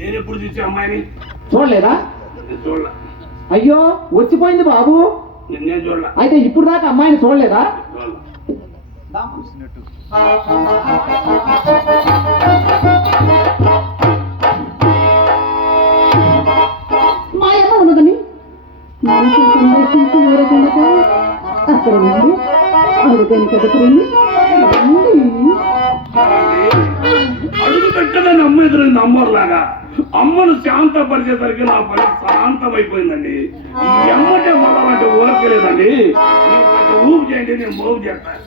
నేను ఎప్పుడు చూసే అమ్మాయిని చూడలేదా? చూడలే. అయ్యో వచ్చిపోయింది బాబు. నేను చూడలే. అయితే ఇప్పుడు దాకా అమ్మాయిని చూడలేదా? మా అమ్మ ఉన్నదని అక్కడ ఉంది. అందుకని కదుపుతుంది. అడుగు పెట్టదని అమ్మ ఎదురైంది అమ్మలాగా. అమ్మను శాంతపరిచేసరికి నా పని శాంతమైపోయిందండి. ఈ అమ్మటే మొదలంటే ఊరకలేదండి. ఊపు చేయండి, నేను మోపు చేస్తాను.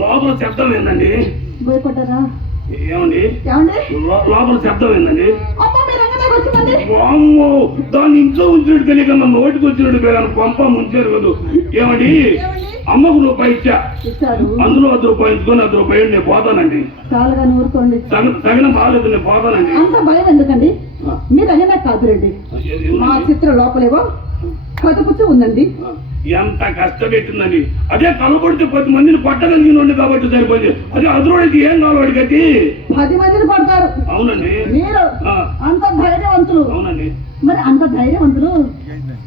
లోపల శబ్దం ఏందండి? భయపడ్డారా? ఏమండి లోపల శబ్దం ఏందండి? దాన్ని ఇంట్లో ఉంచినట్టు తెలియక నోటికి వచ్చినట్టు పేరు పంప ముంచారు కదా. ఏమండి అమ్మకు రూపాయి ఇచ్చా, అందులో 10 రూపాయలు ఇచ్చుకొని 10 రూపాయలు నేను పోతానండి. తగిన బాగాలేదు, నేను పోతానండి. అంత భయం ఎందుకండి? మీరు అయినా కాదురండి. మా చిత్ర లోపలేవో కదుపుతూ ఉందండి. ఎంత కష్టపెట్టిందని. అదే కలబడితే 10 మందిని కొట్టగలిగినండి కాబట్టి సరిపోయింది. అదే అదురోడికి ఏం కావాలి వాడికి అది? 10 మందిని కొడతారు. అవునండి. మీరు అంత ధైర్యవంతులు. అవునండి. మరి అంత ధైర్యవంతులు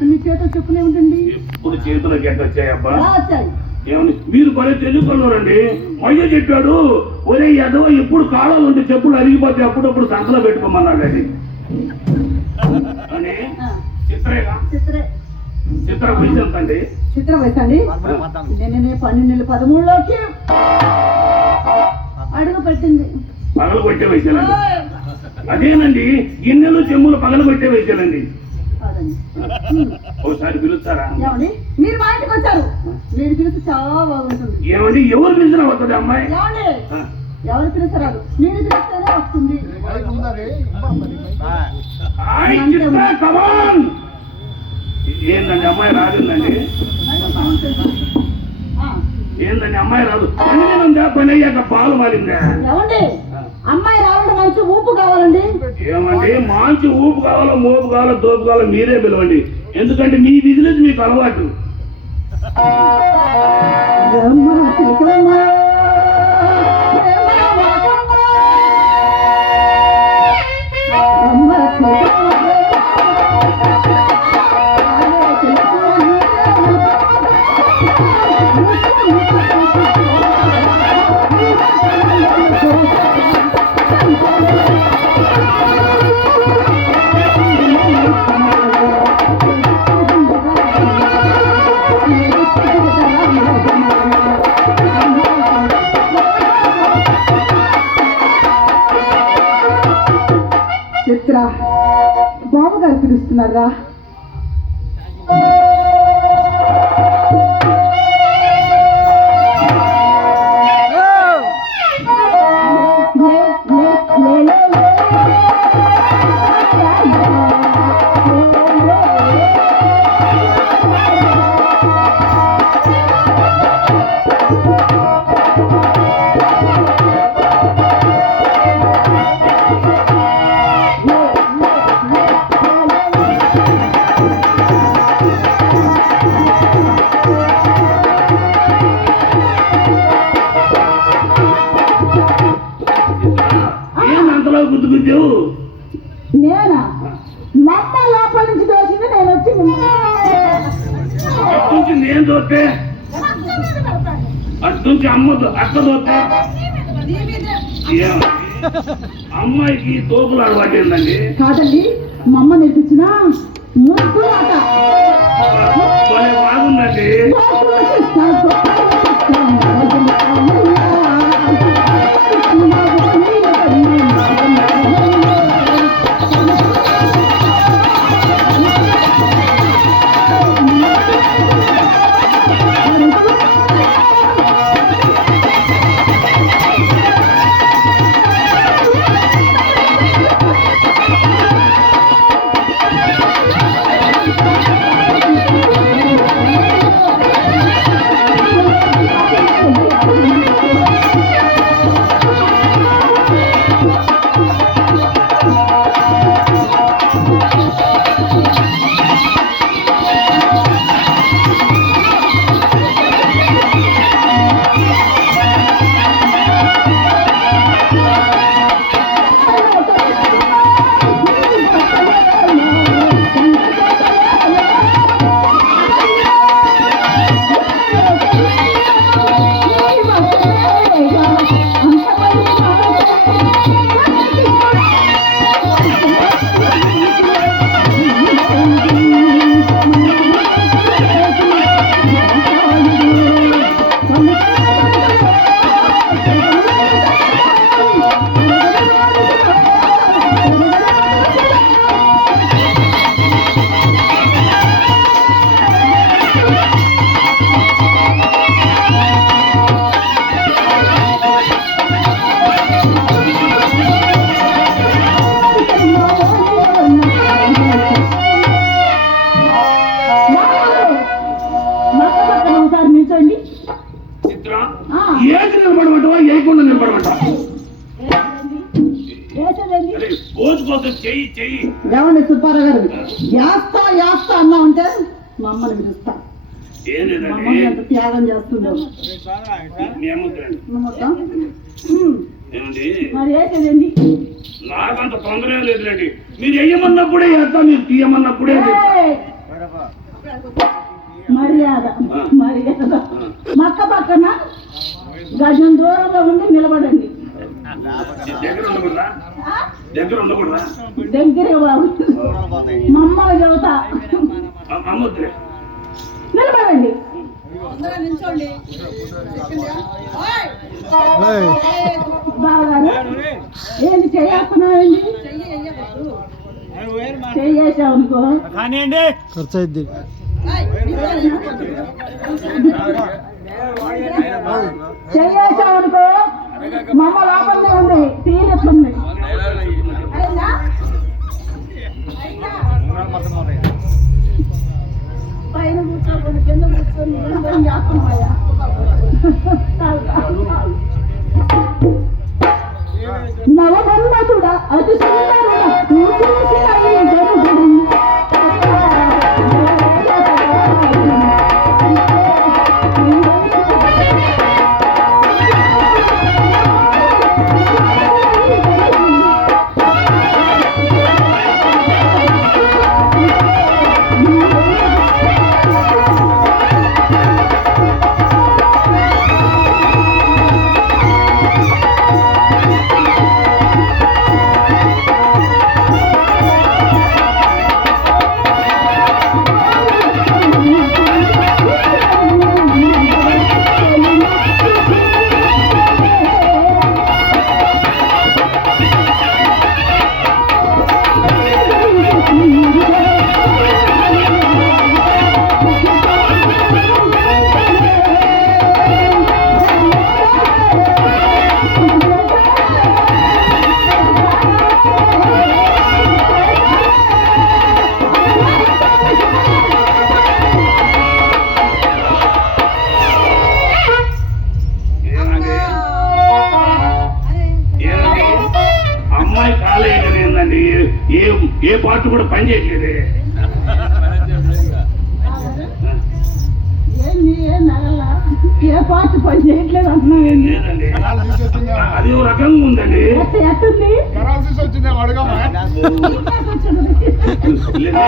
మీ చేతులు చెప్పులే ఉంటుంది. ఇప్పుడు చేతులకు ఎంత వచ్చాయబ్బా? ఎలా వచ్చాయి? ఏమని మీరు కొనే తెలుసుకున్నారండి. అయ్యో చెప్పాడు, ఒరే ఎదవ ఎప్పుడు కాలాలు ఉంటే చెప్పులు అరిగిపోతే అప్పుడప్పుడు సంతలో పెట్టుకోమన్నాడు అది అని. చిత్రేగా చిత్ర వయసు ఎంత అండి? చిత్ర వయసు అండి నేను 1213లోకి అడుగు పెట్టింది. పగలు కొట్టే వయసేనండి. అదేనండి, గిన్నెలు చెమ్ములు పగలు కొట్టే వయసేనండి. ఒకసారి పిలుస్తారా? ఏమండి మీరు మా ఇంటికి వచ్చారు, మీరు పిలిస్తే చాలా బాగుంటుంది. ఏమండి ఎవరు పిలిచినా వస్తుంది అమ్మాయి? ఏమండి ఎవరు పిలుస్తారు? నేను పిలిస్తేనే వస్తుంది. ఏందండి అమ్మాయి రాదండి? ఏందండి అమ్మాయి రాదు? పని ఉందా? పని అయ్యాక పాలు మారిందా? ఏమండి అమ్మాయి రావాలంటే మంచి ఊపు కావాలండి. ఏమండి మంచి ఊపు కావాలో మోపు కావాలో దోపు కావాలో మీరే పిలవండి. ఎందుకంటే మీ బిజినెస్ మీకు అలవాటు. చిత్ర బాబు గారు పిలుస్తున్నారా? నేనా? మా అమ్మ లోపల నుంచి దోసింది, నేను వచ్చి నేను దోస్తే అటు నుంచి అమ్మ అక్క దోస్తే అమ్మాయికి తోపులు అలవాటు ఏందండి? కాదండి, మా అమ్మ నేర్పించిన ముద్దు ఆట బాగుందండి. ఏమండి సుబ్బారావు గారు, యాస్తా యాస్తా అన్నా ఉంటే మా అమ్మని పిలుస్తా. ఏం మా అమ్మ లేదండి ఎంత త్యాగం చేస్తుందో మీ అమ్ముతారండి మొత్తం ఉమ్. ఏమండి మరి ఏంటండి నాకంత తొందర ఏం లేదులేండి మీరు వేయమన్నప్పుడే వేస్తా మీరు తీయమన్నప్పుడే తీస్తా. మర్యాద మర్యాద మక్క పక్కన గజం దూరంలో ఉండి నిలబడండి దగ్గర ఉండకూడదా ఆ? దగ్గర ఉండకూడదా దగ్గరే బాబు మా అమ్మ చెబుతా అమ్మొద్దులే నిలబడండి బాగా ఏంటి చేస్తున్నావండి చేసావు అనుకో ఖర్చు అయింది చేసావు అనుకో మా అమ్మ లోపలనే ఉంది తీరుతుంది పైన కూర్చోకుండా కింద కూర్చొని ఏం చేస్తున్నాయా నవమన్మధుడ అతి సుందరుడ చూసిన ఈ గరుగుడు ఏమండి ఏమండి అమ్మాయి కాలేజీ ఏందండి ఏ పార్ట్ కూడా పని చేయట్లేదే ఏంది ఏం నగల ఏ పాట పని చేయట్లేదు అంటున్నావేంది లేదండి అది ఓ రకంగా ఉందండి ఎట్టుంది లేదు.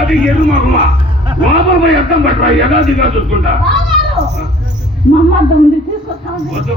అది ఎరు మగమా లోపల పోయి అర్థం పట్టరా యగాదిగా చూసుకుంటా మా అమ్మ అంత ఉంది తీసుకొస్తాను వద్దు